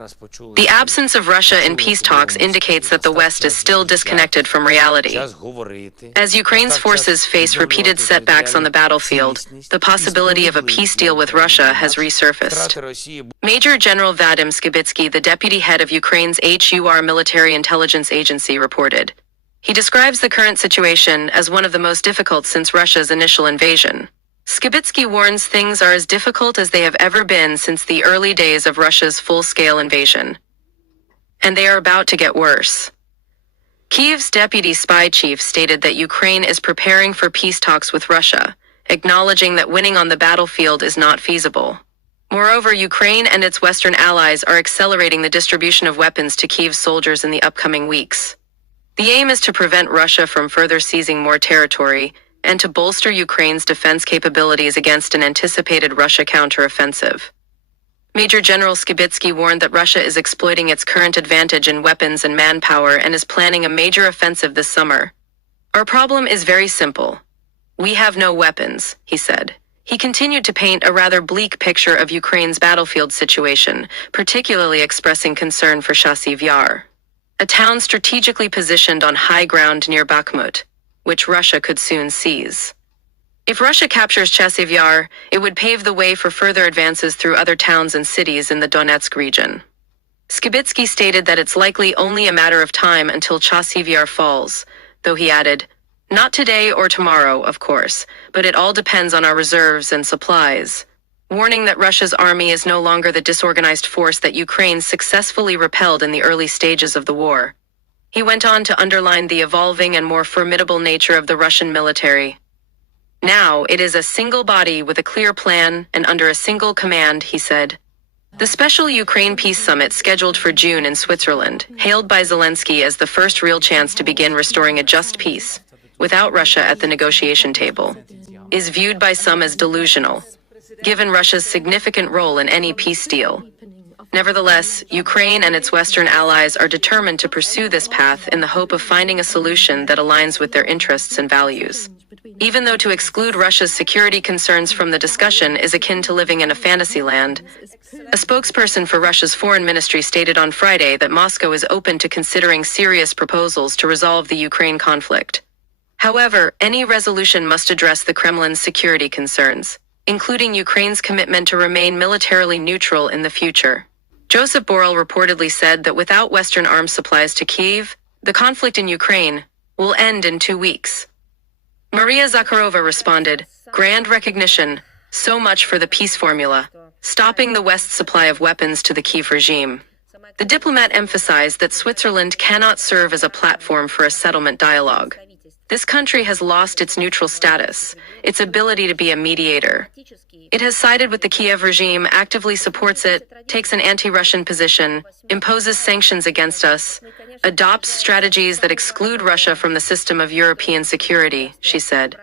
The absence of Russia in peace talks indicates that the West is still disconnected from reality. As Ukraine's forces face repeated setbacks on the battlefield, the possibility of a peace deal with Russia has resurfaced. Major General Vadim Skibitsky, the deputy head of Ukraine's HUR military intelligence agency, reported. He describes the current situation as one of the most difficult since Russia's initial invasion. Skibitsky warns things are as difficult as they have ever been since the early days of Russia's full-scale invasion. And they are about to get worse. Kyiv's deputy spy chief stated that Ukraine is preparing for peace talks with Russia, acknowledging that winning on the battlefield is not feasible. Moreover, Ukraine and its Western allies are accelerating the distribution of weapons to Kyiv's soldiers in the upcoming weeks. The aim is to prevent Russia from further seizing more territory and to bolster Ukraine's defense capabilities against an anticipated Russia counteroffensive. Major General Skibitsky warned that Russia is exploiting its current advantage in weapons and manpower and is planning a major offensive this summer. Our problem is very simple. We have no weapons, he said. He continued to paint a rather bleak picture of Ukraine's battlefield situation, particularly expressing concern for Chasiv Yar, a town strategically positioned on high ground near Bakhmut, which Russia could soon seize. If Russia captures Chasiv Yar, it would pave the way for further advances through other towns and cities in the Donetsk region. Skibitsky stated that it's likely only a matter of time until Chasiv Yar falls, though he added, "Not today or tomorrow, of course, but it all depends on our reserves and supplies," warning that Russia's army is no longer the disorganized force that Ukraine successfully repelled in the early stages of the war. He went on to underline the evolving and more formidable nature of the Russian military. Now, it is a single body with a clear plan and under a single command, he said. The special Ukraine Peace Summit scheduled for June in Switzerland, hailed by Zelensky as the first real chance to begin restoring a just peace, without Russia at the negotiation table, is viewed by some as delusional, given Russia's significant role in any peace deal. Nevertheless, Ukraine and its Western allies are determined to pursue this path in the hope of finding a solution that aligns with their interests and values. Even though to exclude Russia's security concerns from the discussion is akin to living in a fantasy land, a spokesperson for Russia's foreign ministry stated on Friday that Moscow is open to considering serious proposals to resolve the Ukraine conflict. However, any resolution must address the Kremlin's security concerns, including Ukraine's commitment to remain militarily neutral in the future. Joseph Borrell reportedly said that without Western arms supplies to Kyiv, the conflict in Ukraine will end in 2 weeks. Maria Zakharova responded, "Grand recognition, so much for the peace formula, stopping the West's supply of weapons to the Kyiv regime." The diplomat emphasized that Switzerland cannot serve as a platform for a settlement dialogue. This country has lost its neutral status, its ability to be a mediator. It has sided with the Kiev regime, actively supports it, takes an anti-Russian position, imposes sanctions against us, adopts strategies that exclude Russia from the system of European security, she said.